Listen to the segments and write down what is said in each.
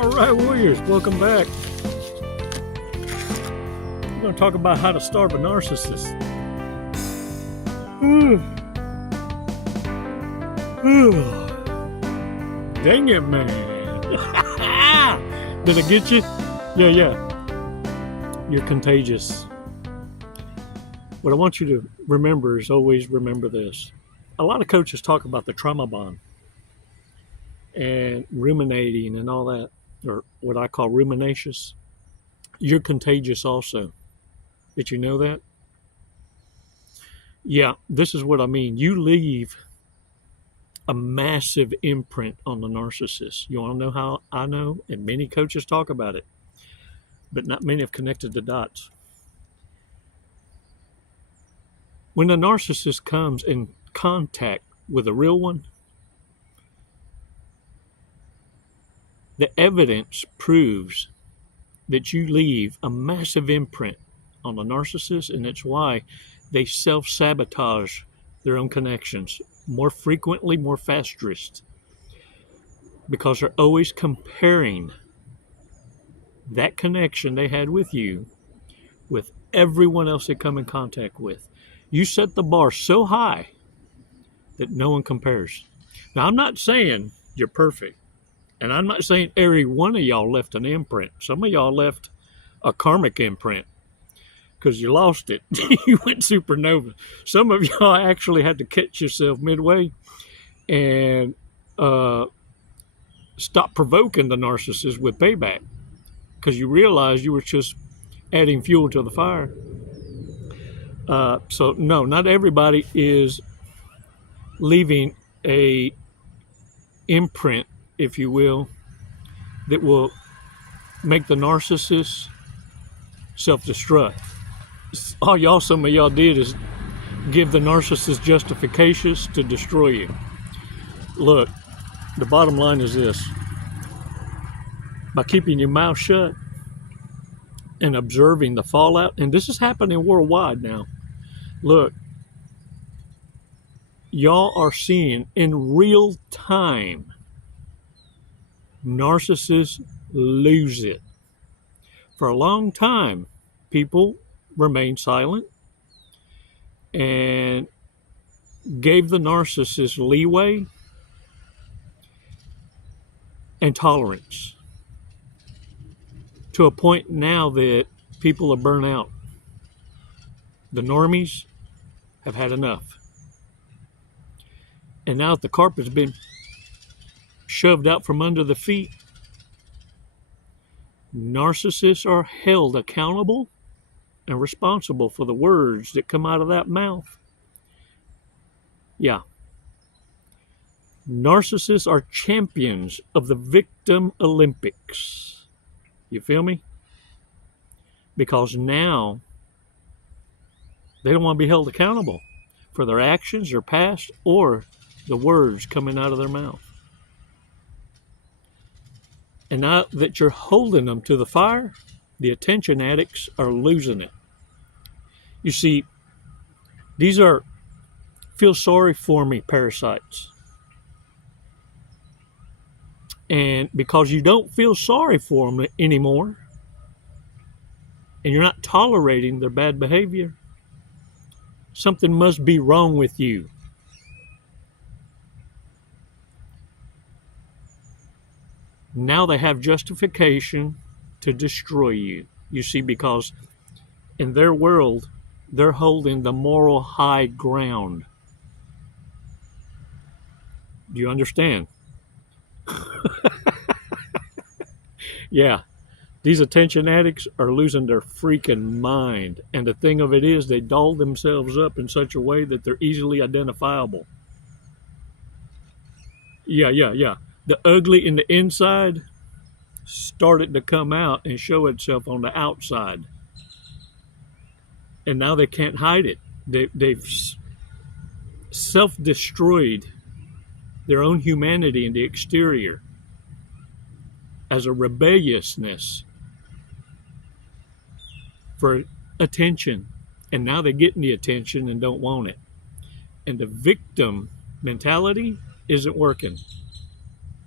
All right, Warriors, welcome back. We're going to talk about how to starve a narcissist. Dang it, man. Did I get you? Yeah. You're contagious. What I want you to remember is always remember this. A lot of coaches talk about the trauma bond and ruminating and all that, or what I call ruminacious. You're contagious also. Did you know that? Yeah, this is what I mean. You leave a massive imprint on the narcissist. You want to know how I know? And many coaches talk about it, but not many have connected the dots. When the narcissist comes in contact with a real one, the evidence proves that you leave a massive imprint on the narcissist, and it's why they self-sabotage their own connections more frequently, more fastest, because they're always comparing that connection they had with you with everyone else they come in contact with. You set the bar so high that no one compares. Now, I'm not saying you're perfect. And I'm not saying every one of y'all left an imprint. Some of y'all left a karmic imprint because you lost it. You went supernova. Some of y'all actually had to catch yourself midway and stop provoking the narcissist with payback because you realized you were just adding fuel to the fire. So, no, not everybody is leaving a imprint, if you will, that will make the narcissist self-destruct. Some of y'all did is give the narcissist justifications to destroy you. Look, the bottom line is this. By keeping your mouth shut and observing the fallout, and this is happening worldwide now. Look, y'all are seeing in real time narcissists lose it. For a long time, people remained silent and gave the narcissist leeway and tolerance to a point now that people are burnt out. The normies have had enough. And now that the carpet's been shoved out from under the feet, narcissists are held accountable and responsible for the words that come out of that mouth. Yeah. Narcissists are champions of the victim Olympics. You feel me? Because now they don't want to be held accountable for their actions, their past, or the words coming out of their mouth. And now that you're holding them to the fire, the attention addicts are losing it. You see, these are feel sorry for me parasites. And because you don't feel sorry for them anymore, and you're not tolerating their bad behavior, something must be wrong with you. Now they have justification to destroy you. You see, because in their world, they're holding the moral high ground. Do you understand? Yeah, these attention addicts are losing their freaking mind. And the thing of it is, they doll themselves up in such a way that they're easily identifiable. Yeah. The ugly in the inside started to come out and show itself on the outside. And now they can't hide it. They've self-destroyed their own humanity in the exterior as a rebelliousness for attention. And now they're getting the attention and don't want it. And the victim mentality isn't working.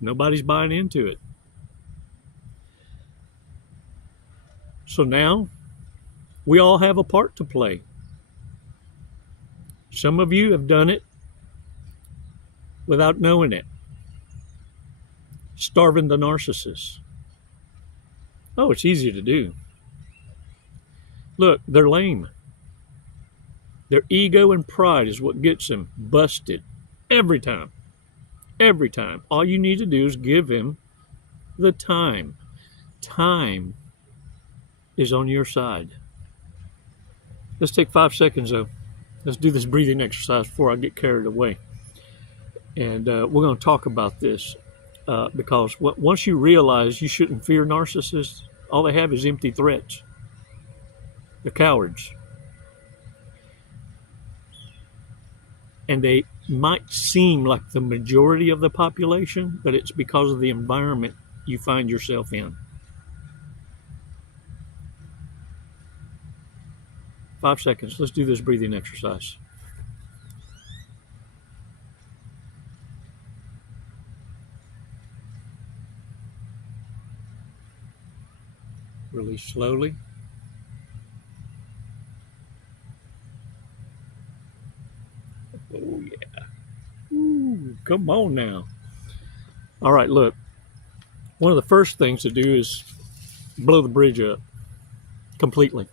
Nobody's buying into it. So now we all have a part to play. Some of you have done it without knowing it. Starving the narcissist. Oh, it's easy to do. Look, they're lame. Their ego and pride is what gets them busted every time. Every time. All you need to do is give him the time. Time is on your side. Let's take 5 seconds though. Let's do this breathing exercise before I get carried away. And we're going to talk about this because once you realize you shouldn't fear narcissists, all they have is empty threats. They're cowards. And they might seem like the majority of the population, but it's because of the environment you find yourself in. 5 seconds. Let's do this breathing exercise. Release slowly. Oh, yeah. Ooh, come on now. All right, look. One of the first things to do is blow the bridge up completely.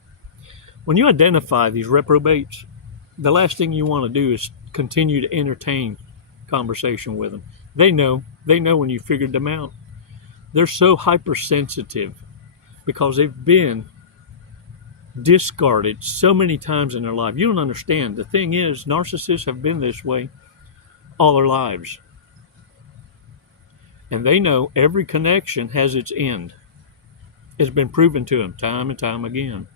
When you identify these reprobates, the last thing you want to do is continue to entertain conversation with them. They know when you figured them out. They're so hypersensitive because they've been discarded so many times in their life. You don't understand. The thing is, narcissists have been this way all their lives. And they know every connection has its end. It's been proven to them time and time again.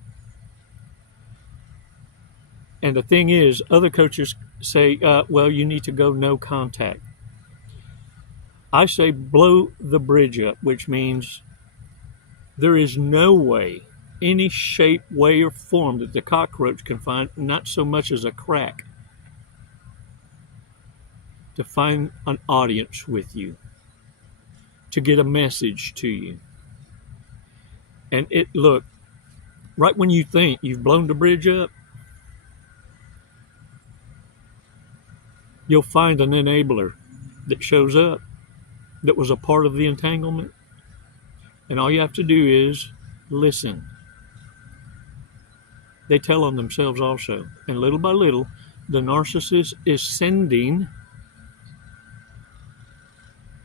And the thing is, other coaches say, well, you need to go no contact. I say blow the bridge up, which means there is no way, any shape, way, or form that the cockroach can find, not so much as a crack, to find an audience with you, to get a message to you. And look, right when you think you've blown the bridge up, you'll find an enabler that shows up that was a part of the entanglement. And all you have to do is listen. They tell on themselves also. And little by little, the narcissist is sending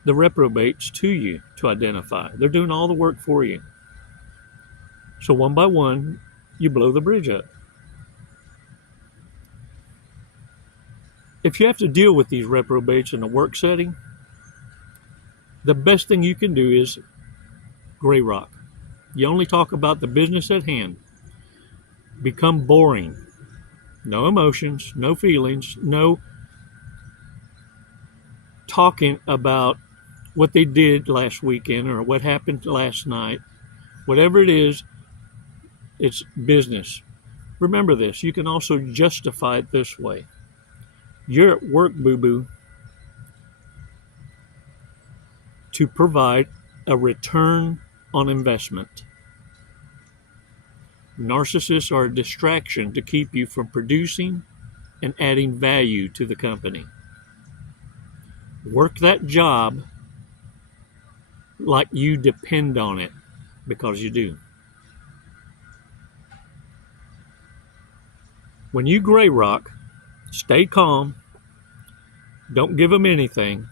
the reprobates to you to identify. They're doing all the work for you. So one by one, you blow the bridge up. If you have to deal with these reprobates in a work setting, the best thing you can do is gray rock. You only talk about the business at hand. Become boring. No emotions, no feelings, no talking about what they did last weekend or what happened last night. Whatever it is, it's business. Remember this, you can also justify it this way. You're at work, boo-boo, to provide a return on investment. Narcissists are a distraction to keep you from producing and adding value to the company. Work that job like you depend on it, because you do. When you gray rock, stay calm. Don't give them anything.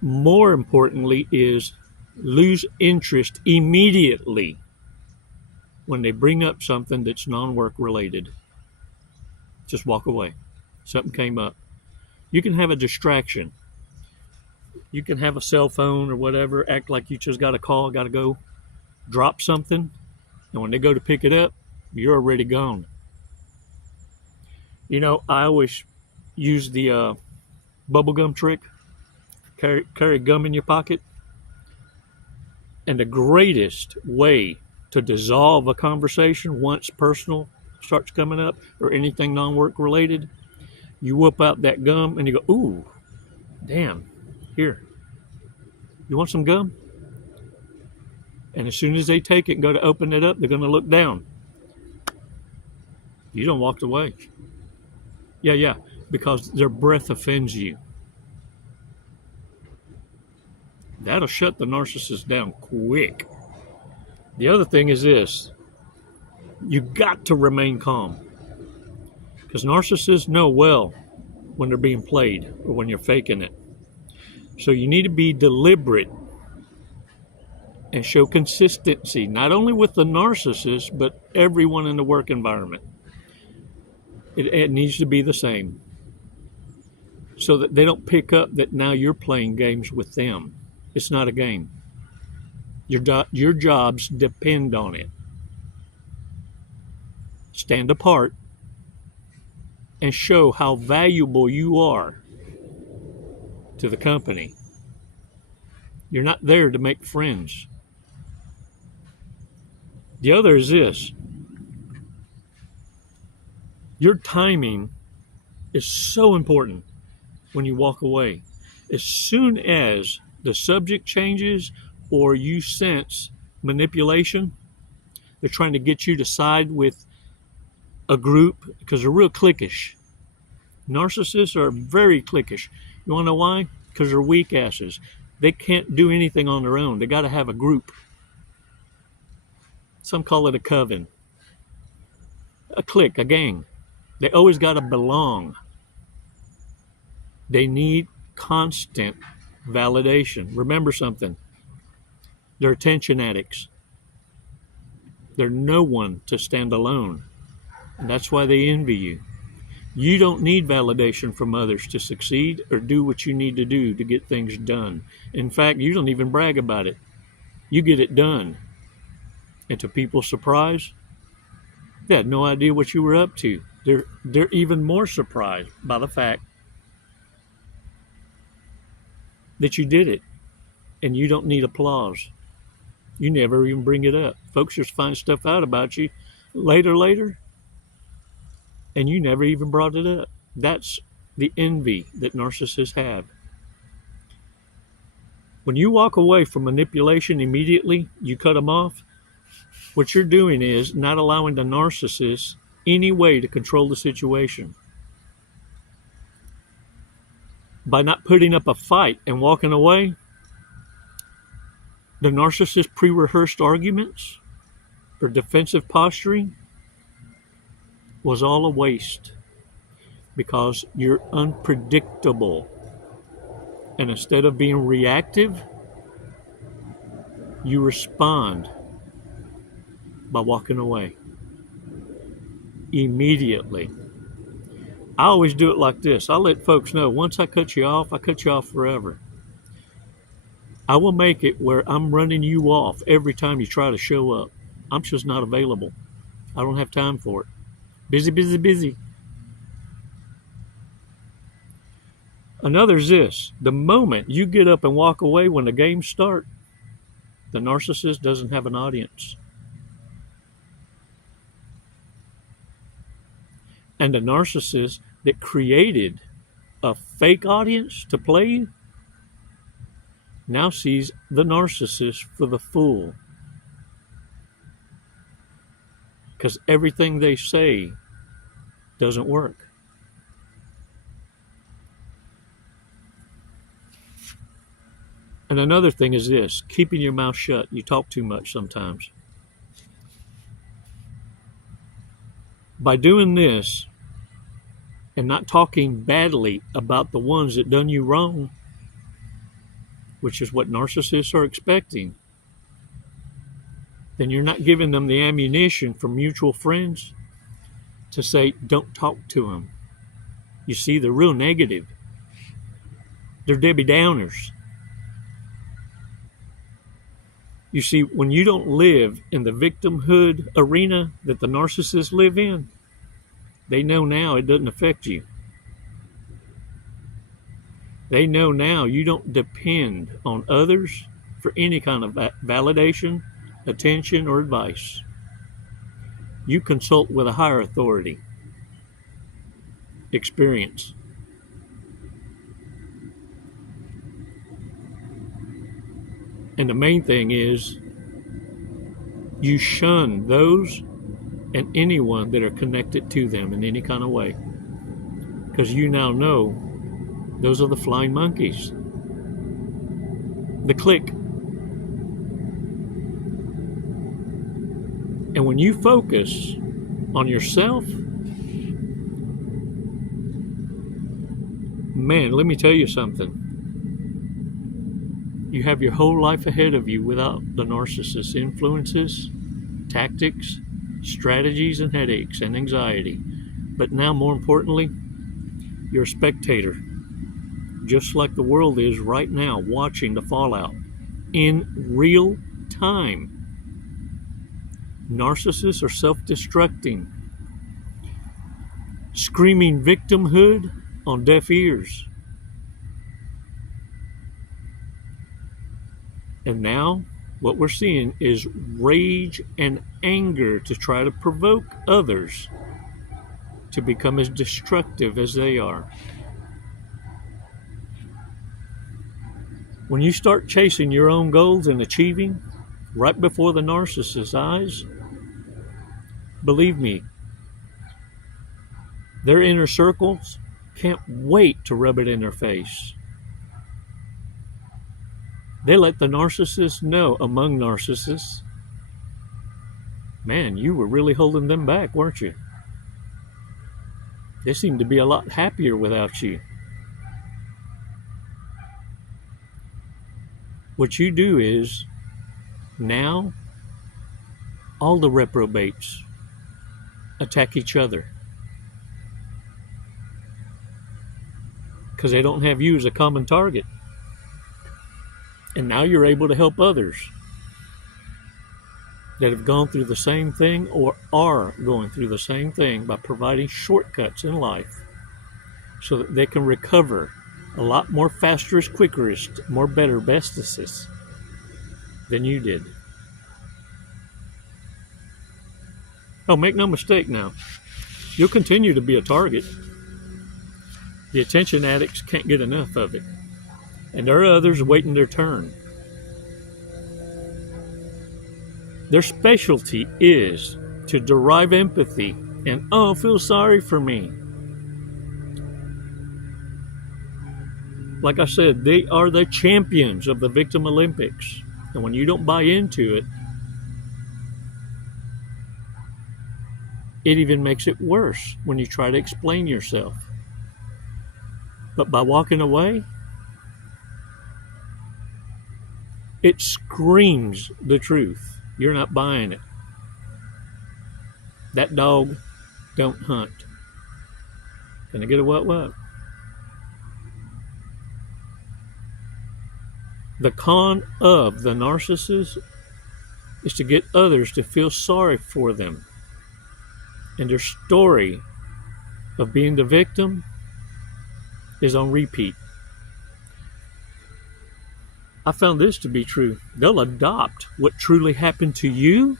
More importantly is lose interest immediately when they bring up something that's non-work related. Just walk away. Something came up. You can have a distraction. You can have a cell phone or whatever, act like you just got a call, got to go drop something, and when they go to pick it up, you're already gone. You know, I always use the bubblegum trick. Carry gum in your pocket. And the greatest way to dissolve a conversation once personal starts coming up or anything non-work related, you whip out that gum and you go, ooh, damn, here, you want some gum? And as soon as they take it and go to open it up, they're going to look down. You don't walk away. Yeah, because their breath offends you. That'll shut the narcissist down quick. The other thing is this. You got to remain calm. Because narcissists know well when they're being played or when you're faking it. So you need to be deliberate and show consistency, not only with the narcissist, but everyone in the work environment. It needs to be the same, so that they don't pick up that now you're playing games with them. It's not a game. Your jobs depend on it. Stand apart and show how valuable you are to the company. You're not there to make friends. The other is this. Your timing is so important when you walk away. As soon as the subject changes or you sense manipulation, they're trying to get you to side with a group because they're real cliquish. Narcissists are very cliquish. You want to know why? Because they're weak asses. They can't do anything on their own. They got to have a group. Some call it a coven, a clique, a gang. They always got to belong. They need constant validation. Remember something. They're attention addicts. They're no one to stand alone. And that's why they envy you. You don't need validation from others to succeed or do what you need to do to get things done. In fact, you don't even brag about it. You get it done. And to people's surprise, they had no idea what you were up to. They're even more surprised by the fact that you did it. And you don't need applause. You never even bring it up. Folks just find stuff out about you later, and you never even brought it up. That's the envy that narcissists have. When you walk away from manipulation immediately, you cut them off, what you're doing is not allowing the narcissist any way to control the situation. By not putting up a fight and walking away, the narcissist's pre-rehearsed arguments or defensive posturing was all a waste because you're unpredictable. And instead of being reactive, you respond by walking away immediately. I always do it like this. I let folks know once I cut you off forever. I will make it where I'm running you off every time you try to show up. I'm just not available. I don't have time for it. Busy. Another is this. The moment you get up and walk away when the games start, the narcissist doesn't have an audience. And the narcissist that created a fake audience to play you now sees the narcissist for the fool. Because everything they say doesn't work. And another thing is this, keeping your mouth shut. You talk too much sometimes. By doing this and not talking badly about the ones that done you wrong, which is what narcissists are expecting, then you're not giving them the ammunition from mutual friends to say, don't talk to them. You see, they're real negative. They're Debbie Downers. You see, when you don't live in the victimhood arena that the narcissists live in, they know now it doesn't affect you. They know now you don't depend on others for any kind of validation, attention, or advice. You consult with a higher authority. Experience. And the main thing is You shun those and anyone that are connected to them in any kind of way. Because you now know those are the flying monkeys. The clique. And when you focus on yourself, man, let me tell you something. You have your whole life ahead of you without the narcissist's influences, tactics, strategies, and headaches and anxiety. But now, more importantly, you're a spectator, just like the world is right now, watching the fallout in real time. Narcissists are self-destructing, screaming victimhood on deaf ears. And now what we're seeing is rage and anger to try to provoke others to become as destructive as they are. When you start chasing your own goals and achieving right before the narcissist's eyes, believe me, their inner circles can't wait to rub it in their face. They let the narcissist know, among narcissists, man, you were really holding them back, weren't you? They seem to be a lot happier without you. What you do is, now, all the reprobates attack each other. Because they don't have you as a common target. And now you're able to help others that have gone through the same thing or are going through the same thing by providing shortcuts in life so that they can recover a lot more fasterest, quickerest, more better, bestestest than you did. Oh, make no mistake now, you'll continue to be a target. The attention addicts can't get enough of it. And there are others waiting their turn. Their specialty is to derive empathy and, oh, feel sorry for me. Like I said, they are the champions of the Victim Olympics. And when you don't buy into it, it even makes it worse when you try to explain yourself. But by walking away, it screams the truth. You're not buying it. That dog don't hunt. Can I get a what? The con of the narcissist is to get others to feel sorry for them. And their story of being the victim is on repeat. I found this to be true. They'll adopt what truly happened to you,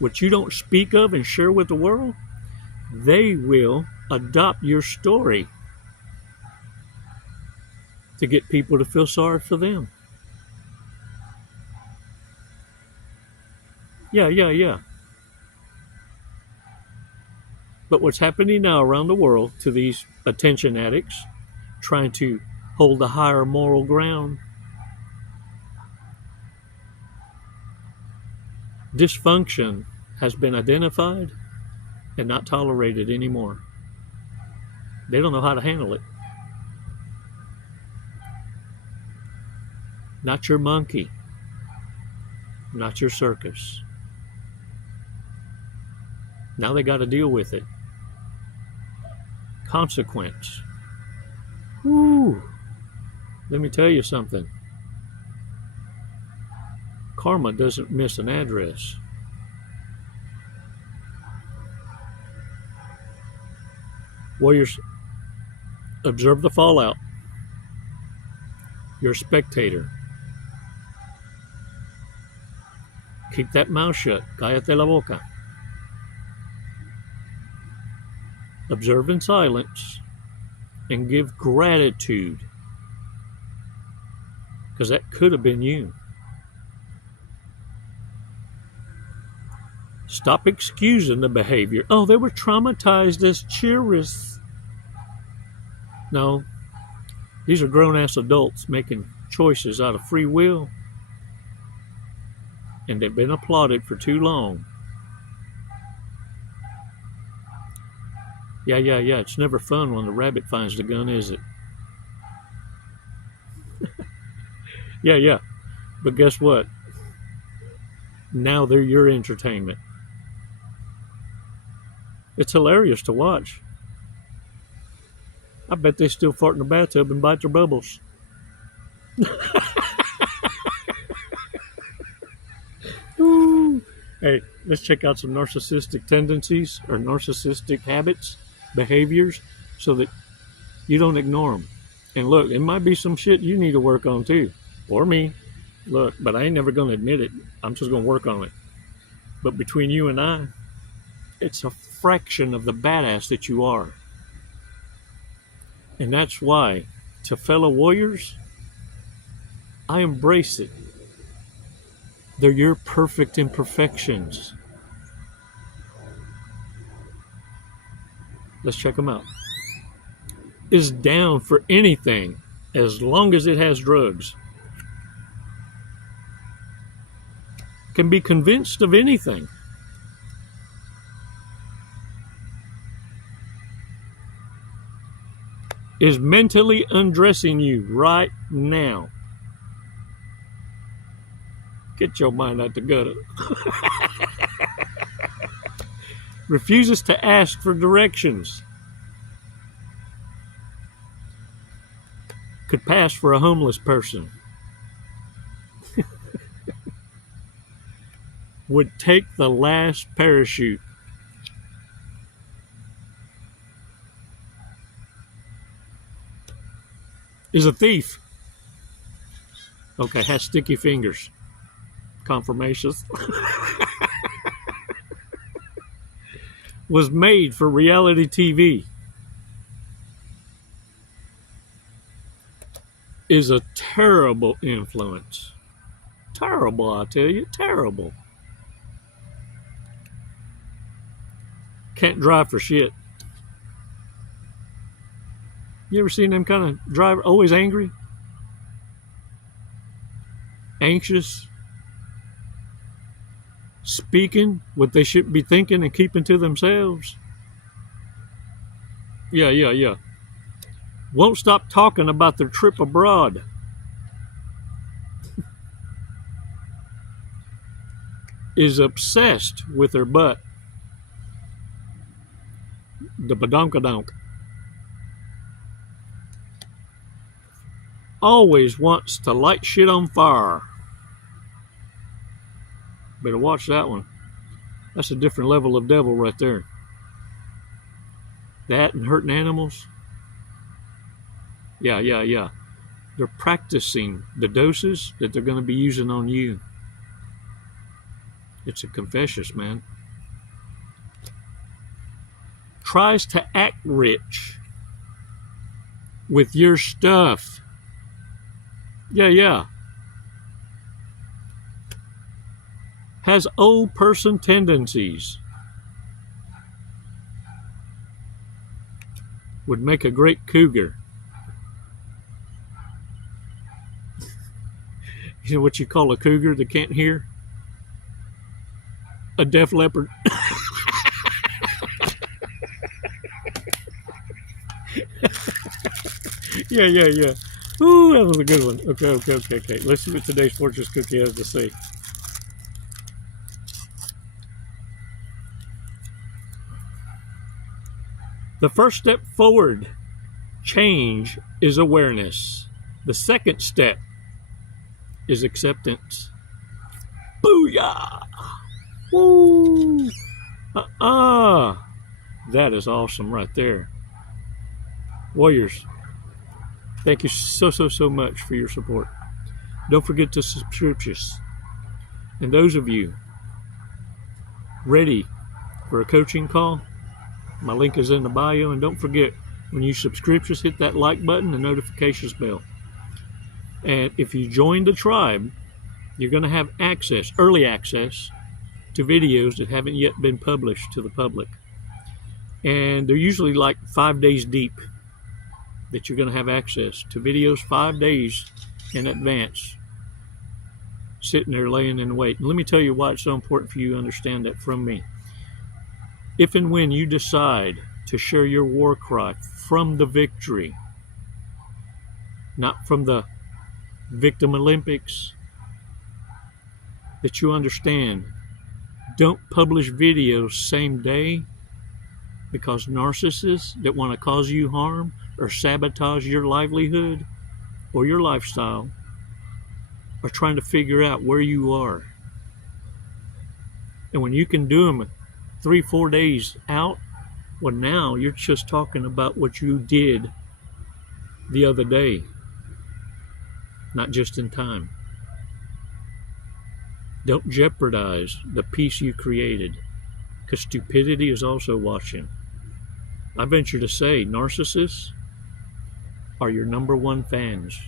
what you don't speak of and share with the world. They will adopt your story to get people to feel sorry for them. Yeah. But what's happening now around the world to these attention addicts trying to hold the higher moral ground, dysfunction has been identified and not tolerated anymore. They don't know how to handle it. Not your monkey, not your circus. Now they got to deal with it. Consequence. Whew. Let me tell you something. Karma doesn't miss an address. Warriors, observe the fallout. You're a spectator. Keep that mouth shut. Cállate la boca. Observe in silence and give gratitude, because that could have been you. Stop excusing the behavior. Oh, they were traumatized as children. No, these are grown-ass adults making choices out of free will, and they've been applauded for too long. Yeah, it's never fun when the rabbit finds the gun, is it? Yeah, but guess what? Now they're your entertainment. It's hilarious to watch. I bet they still fart in the bathtub and bite their bubbles. Ooh. Hey, let's check out some narcissistic tendencies or narcissistic habits, behaviors, so that you don't ignore them. And look, it might be some shit you need to work on too, or me. Look, but I ain't never going to admit it. I'm just going to work on it. But between you and I, it's a fraction of the badass that you are. And that's why, to fellow warriors, I embrace it. They're your perfect imperfections. Let's check them out. Is down for anything as long as it has drugs. Can be convinced of anything. Is mentally undressing you right now. Get your mind out the gutter. Refuses to ask for directions. Could pass for a homeless person. Would take the last parachute. Is a thief. Okay, has sticky fingers. Confirmations. Was made for reality TV. Is a terrible influence. Terrible, I tell you, terrible. Can't drive for shit. You ever seen them kind of driver, always angry? Anxious? Speaking what they should be thinking and keeping to themselves? Yeah. Won't stop talking about their trip abroad. Is obsessed with their butt. The badonkadonk. Always wants to light shit on fire. Better watch that one. That's a different level of devil right there. That and hurting animals. Yeah. They're practicing the doses that they're going to be using on you. It's a confession, man. Tries to act rich with your stuff. Yeah. Has old person tendencies. Would make a great cougar. You know what you call a cougar that can't hear? A deaf leopard. Yeah. Ooh, that was a good one. Okay. Let's see what today's fortress cookie has to say. The first step forward, change, is awareness. The second step is acceptance. Booyah! Woo! That is awesome right there. Warriors, thank you so much for your support. Don't forget to subscribe. And those of you ready for a coaching call, my link is in the bio. And don't forget, when you subscribe, just hit that like button and notifications bell. And if you join the tribe, you're going to have access, early access, to videos that haven't yet been published to the public. And they're usually like 5 days deep that you're going to have access to videos 5 days in advance, sitting there laying in wait. And let me tell you why it's so important for you to understand that from me. If and when you decide to share your war cry from the victory, not from the victim Olympics, that you understand, don't publish videos same day, because narcissists that want to cause you harm or sabotage your livelihood or your lifestyle are trying to figure out where you are. And when you can do them 3-4 days out, well, now you're just talking about what you did the other day, not just in time. Don't jeopardize the peace you created, because stupidity is also watching. I venture to say narcissists are your #1 fans,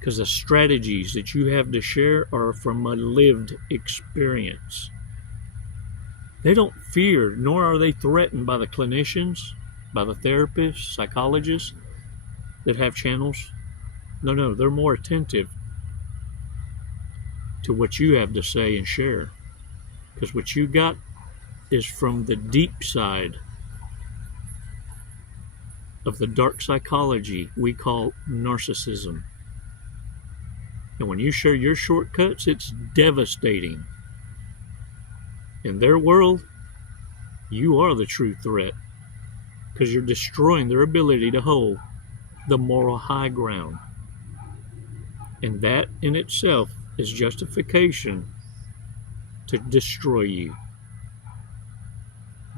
because the strategies that you have to share are from a lived experience. They don't fear, nor are they threatened by the clinicians, by the therapists, psychologists that have channels. No, they're more attentive to what you have to say and share, because what you got is from the deep side of the dark psychology we call narcissism. And when you share your shortcuts, it's devastating. In their world, you are the true threat, because you're destroying their ability to hold the moral high ground. And that in itself is justification to destroy you.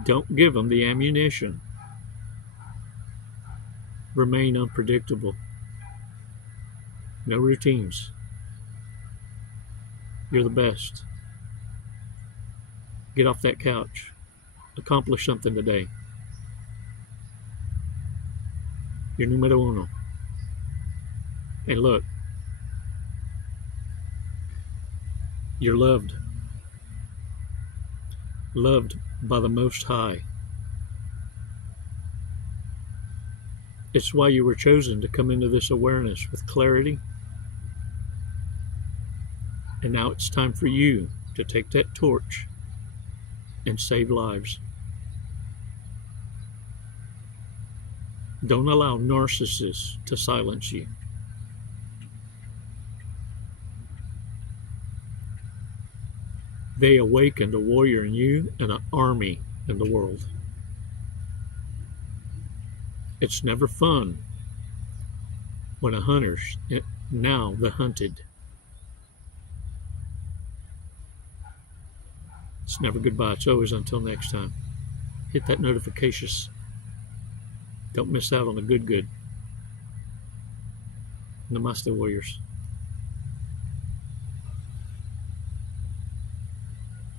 Don't give them the ammunition. Remain unpredictable. No routines. You're the best. Get off that couch. Accomplish something today. You're numero uno. And look, you're loved. Loved by the Most High. It's why you were chosen, to come into this awareness with clarity. And now it's time for you to take that torch and save lives. Don't allow narcissists to silence you. They awakened a warrior in you and an army in the world. It's never fun when a hunter's now the hunted. It's never goodbye. It's always until next time. Hit that notifications. Don't miss out on the good. Namaste, warriors.